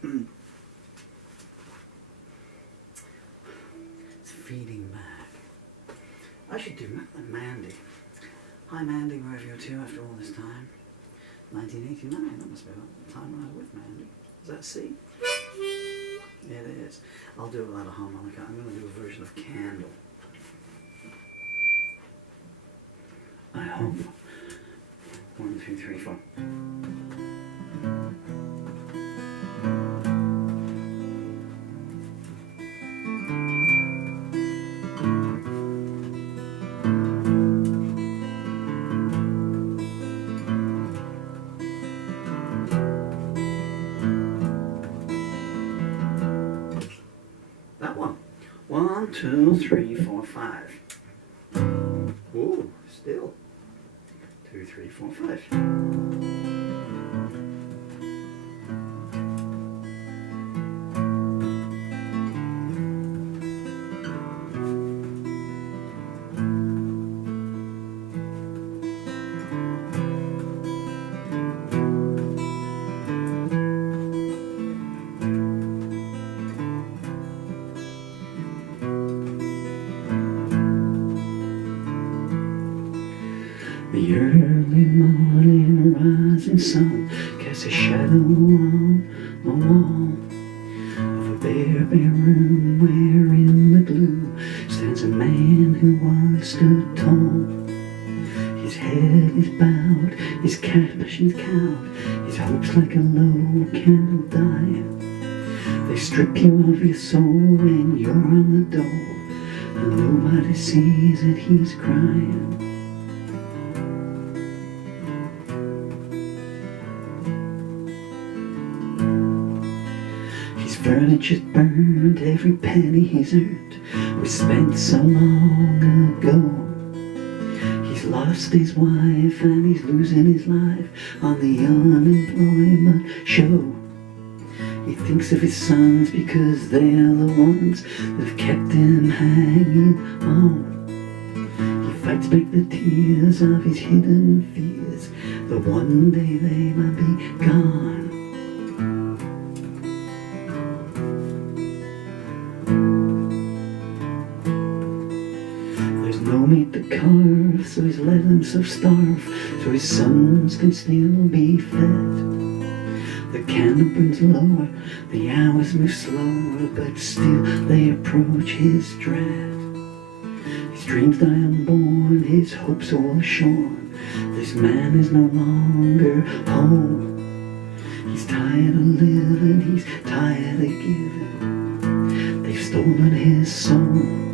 It's feeding back. I should do Mandy. Hi Mandy, wherever you're to after all this time. 1989, that must be the time when I was with Mandy. Does that C? It is. I'll do it without a harmonica. I'm going to do a version of Candle. I hope. 1, 2, 3, 4. That one. 1, 2, 3, 4, 5. Ooh, still. 2, 3, 4, 5. The early morning rising sun casts a shadow on the wall of a bare, bare room where in the gloom stands a man who once stood tall. His head is bowed, his passion's cowed, his hopes like a low candle die. They strip you of your soul and you're on the dole, and nobody sees that he's crying. Furniture's burned, every penny he's earned was spent so long ago. He's lost his wife and he's losing his life on the unemployment show. He thinks of his sons because they're the ones that have kept him hanging on. He fights back the tears of his hidden fears, that one day they might be gone. No meat to carve, so he's let himself starve, so his sons can still be fed. The candle burns lower, the hours move slower, but still they approach his dread. His dreams die unborn, his hopes all shorn. This man is no longer home. He's tired of living, he's tired of giving. They've stolen his soul.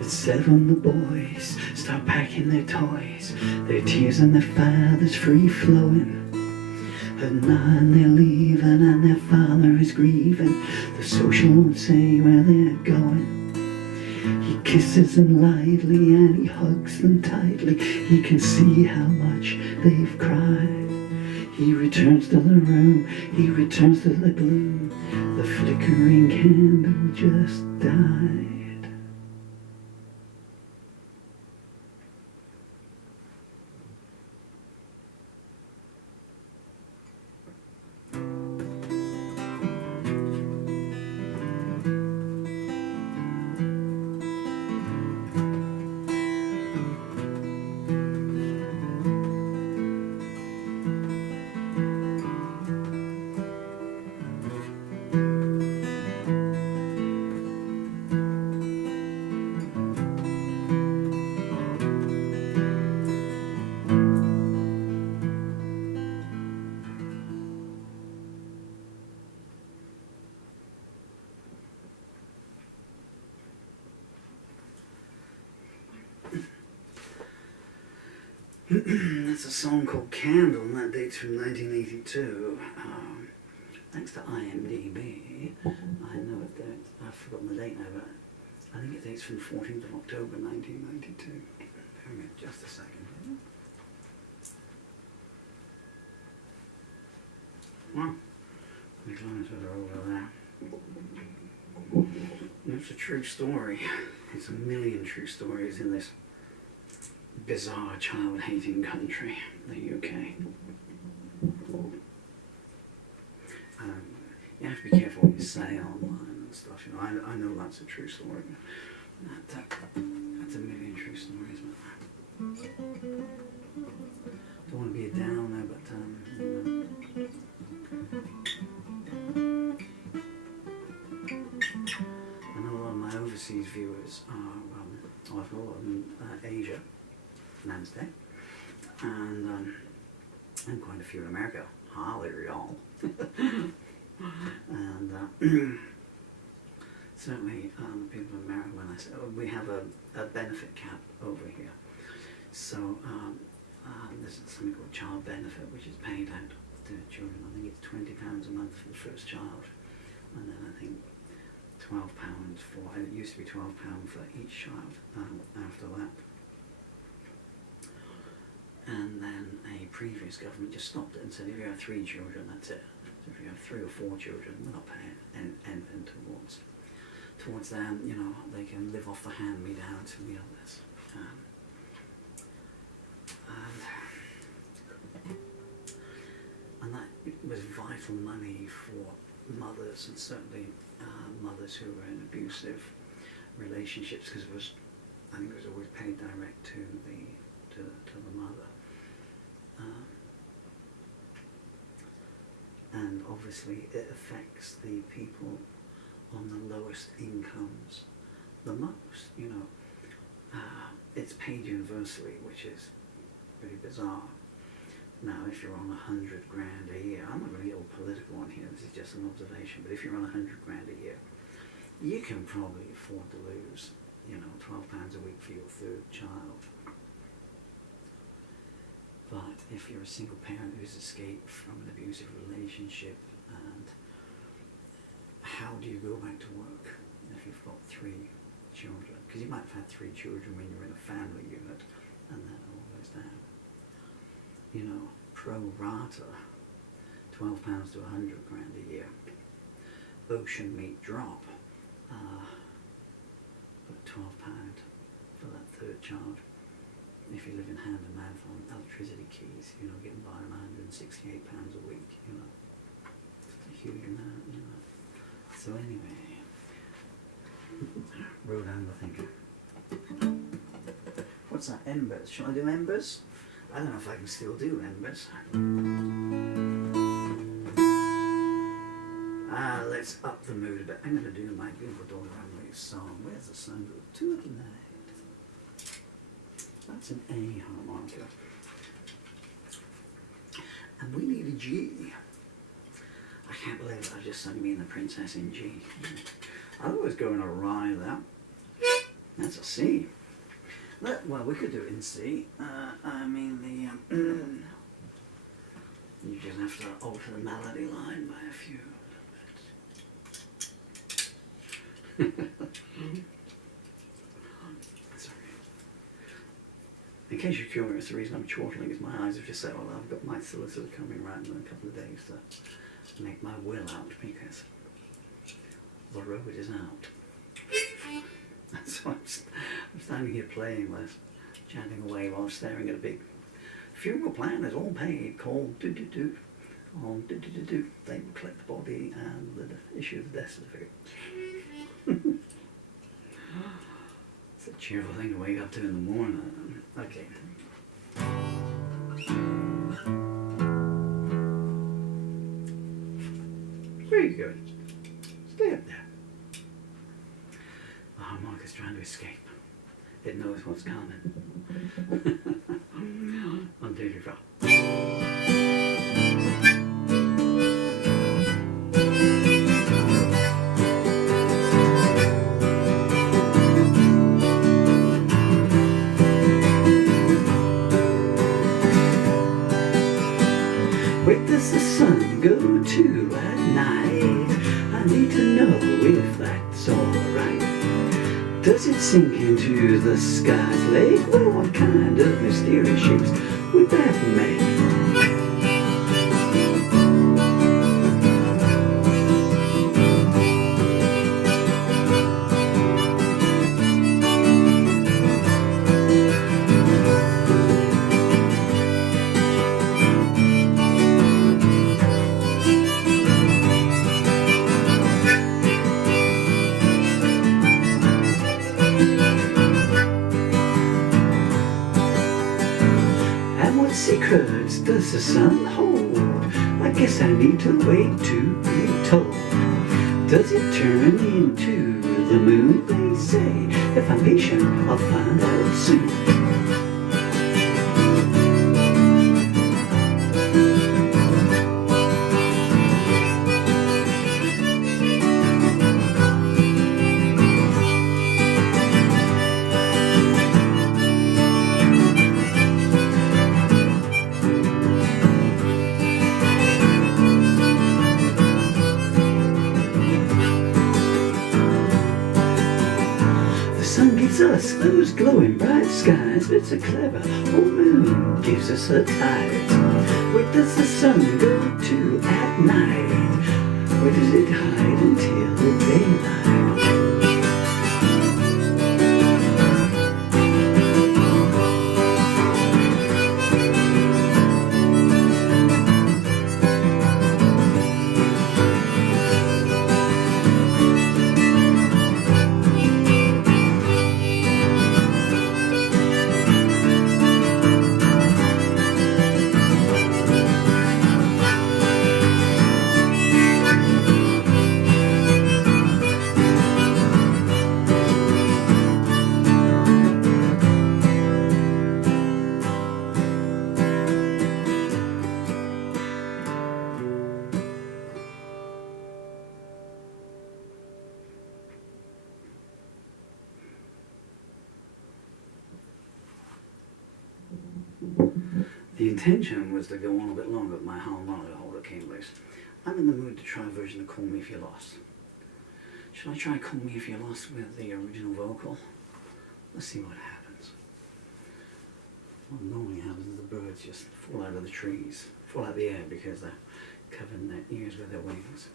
At 7 the boys start packing their toys, their tears and their father's free-flowing. At 9 they're leaving and their father is grieving. The social won't say where they're going. He kisses them lightly and he hugs them tightly. He can see how much they've cried. He returns to the room, he returns to the gloom. The flickering candle just died. That's a song called Candle, and that dates from 1982. Thanks to IMDb, I know it dates, I've forgotten the date now, but I think it dates from 14th of October 1992. Bear with me just a second. Wow, these lines are over there. It's a true story. It's a million true stories in this bizarre child-hating country, the UK. You have to be careful what you say online and stuff. You know, I know that's a true story. That's a million true stories. Don't want to be a downer, but you know. I know a lot of my overseas viewers are, well, I've got a lot of them Asia, Namaste, and quite a few in America. Holly y'all. And certainly people in America, when I say, we have a benefit cap over here. So there's something called child benefit, which is paid out to children. I think it's £20 a month for the first child, and then I think £12 for, it used to be £12 for each child after that. And then a previous government just stopped it and said, if you have 3 children, that's it. So if you have 3 or 4 children, we're not paying anything towards them. You know, they can live off the hand-me-downs from the others. And that was vital money for mothers, and certainly mothers who were in abusive relationships, because it was, I think it was always paid direct to the mother. And obviously it affects the people on the lowest incomes the most, you know. It's paid universally, which is pretty bizarre. Now, if you're on 100 grand a year, I'm not going to get all political on here, this is just an observation, but if you're on 100 grand a year, you can probably afford to lose, you know, £12 a week for your 3rd child. But if you're a single parent who's escaped from an abusive relationship, and how do you go back to work if you've got 3 children? Because you might have had 3 children when you're in a family unit, and then it all goes down. You know, pro rata, £12 to 100 grand a year. Ocean meat drop, but £12 for that 3rd child. If you live in hand to mouth on electricity keys, you know, getting by on £168 a week, you know. It's a huge amount, you know. So anyway, Rhode Island, I think. What's that, embers? Shall I do embers? I don't know if I can still do embers. Let's up the mood a bit. I'm going to do my beautiful daughter Emily's song. Where's the sun go to tonight? That's an A harmonica. And we need a G. I can't believe it, I just sung me and the Princess in G. I was going to rhyme that. That's a C. Well, we could do it in C. I mean, you just have to alter the melody line by a few bits. In case you're curious, the reason I'm chortling is my eyes have just said, well, I've got my solicitor coming around in a couple of days to make my will out, because the road is out. So I'm standing here playing this, chatting away while staring at a big funeral plan is all paid, called do-do-do, on do-do-do-do. They will collect the body and issue the death certificate. It's a cheerful thing to wake up to in the morning. Okay. Where are you going? Stay up there. The harmonica's trying to escape. It knows what's coming. On 2, 3, 4. Where does the sun go to at night? I need to know if that's alright. Does it sink into the sky's lake? Well, what kind of mysterious shapes would that make? curds does the sun hold? I guess I need to wait to be told. Does it turn into the moon, they say? If I'm patient, I'll find out soon. Sun gives us those glowing bright skies. It's a clever old moon gives us a tide. Where does the sun go to at night? Where does it hide until the daylight? The intention was to go on a bit longer, but my harmonica holder came loose. I'm in the mood to try a version of Call Me If You're Lost. Should I try Call Me If You're Lost with the original vocal? Let's see what happens. What normally happens is the birds just fall out of the trees, fall out of the air because they're covering their ears with their wings.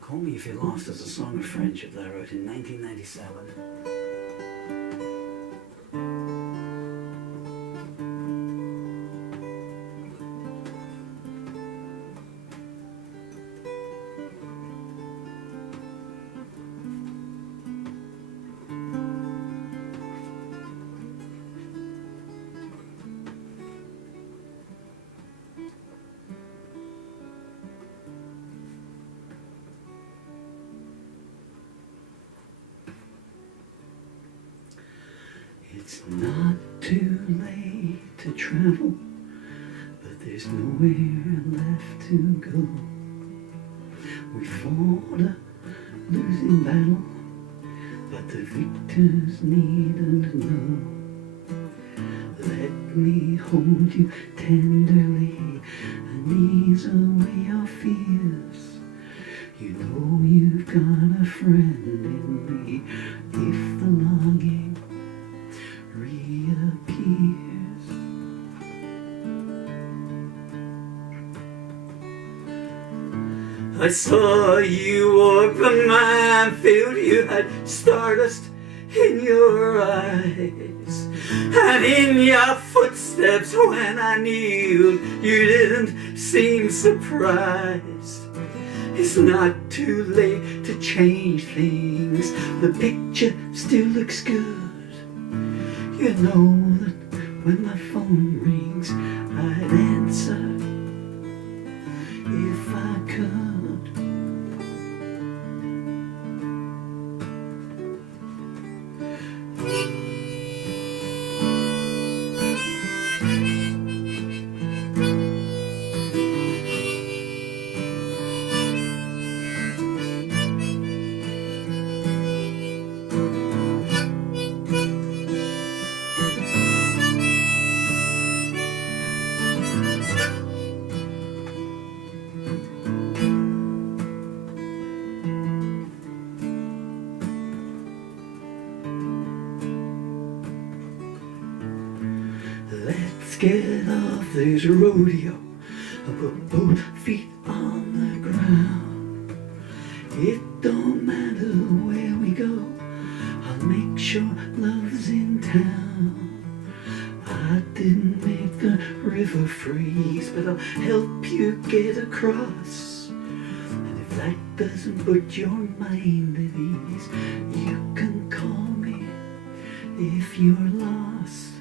Call Me If You're Lost is a song of friendship that I wrote in 1997. It's not too late to travel, but there's nowhere left to go. We fought a losing battle, but the victors needn't know. Let me hold you tenderly and ease away your fears. You know you've got a friend in me if the longing reappears. I saw you walk the minefield, you had stardust in your eyes, and in your footsteps when I kneeled, you didn't seem surprised. It's not too late to change things, the picture still looks good. You know that when my phone rings, I'd answer if I could. Let's get off this rodeo and put both feet on the ground. It don't matter where we go, I'll make sure love's in town. I didn't make the river freeze, but I'll help you get across. And if that doesn't put your mind at ease, you can call me if you're lost.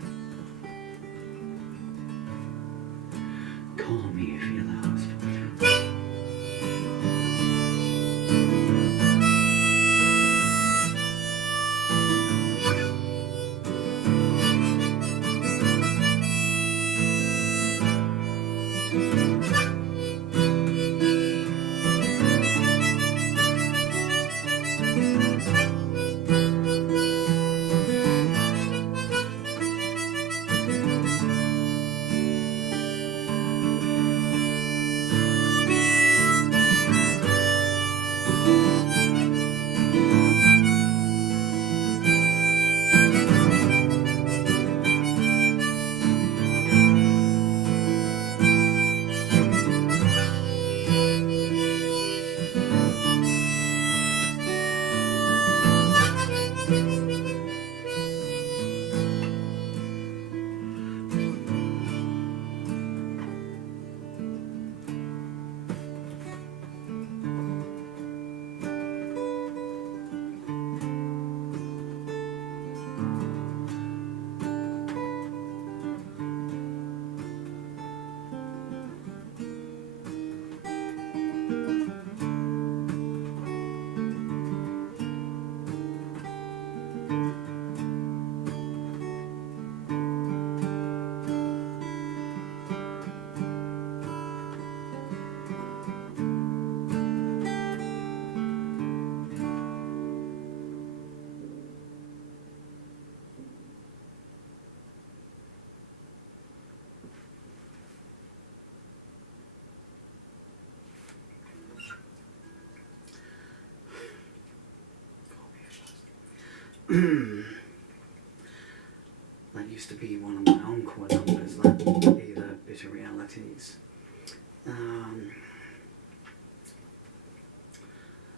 That used to be one of my encore numbers, that would be the bitter realities.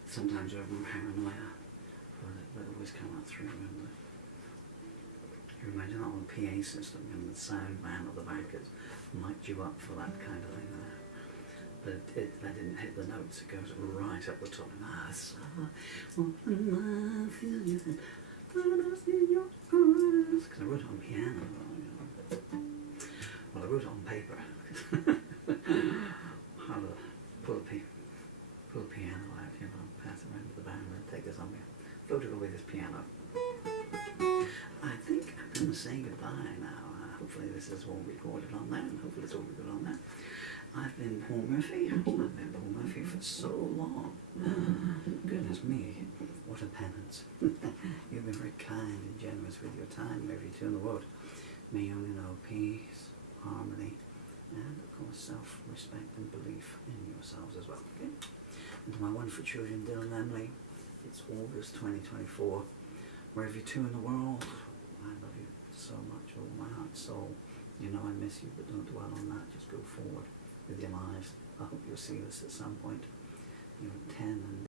Sometimes you have more paranoia, but it always come out through. And you imagine that on the PA system and the sound man at the back has mic'd you up for that kind of thing there. But that didn't hit the notes, it goes right up the top. Because I wrote it on piano. Well, I wrote it on paper. How to pull a piano out, you know, pass it around to the band and take this on me. Photocopy this piano. I think I'm going to say goodbye now. Hopefully this is all recorded on that, and hopefully it's all good on that. I've been Paul Murphy. I've been Paul Murphy for so long. Goodness me, what a penance. You've been very kind and generous with your time, every two in the world. May you only know peace, harmony, and of course self-respect and belief in yourselves as well. Okay? And to my wonderful children, Dylan and Emily, it's August 2024. Wherever you're two in the world, I love you so much, all my heart, soul. You know I miss you, but don't dwell on that. Just go forward with your lives. I hope you'll see this at some point. You're 10 and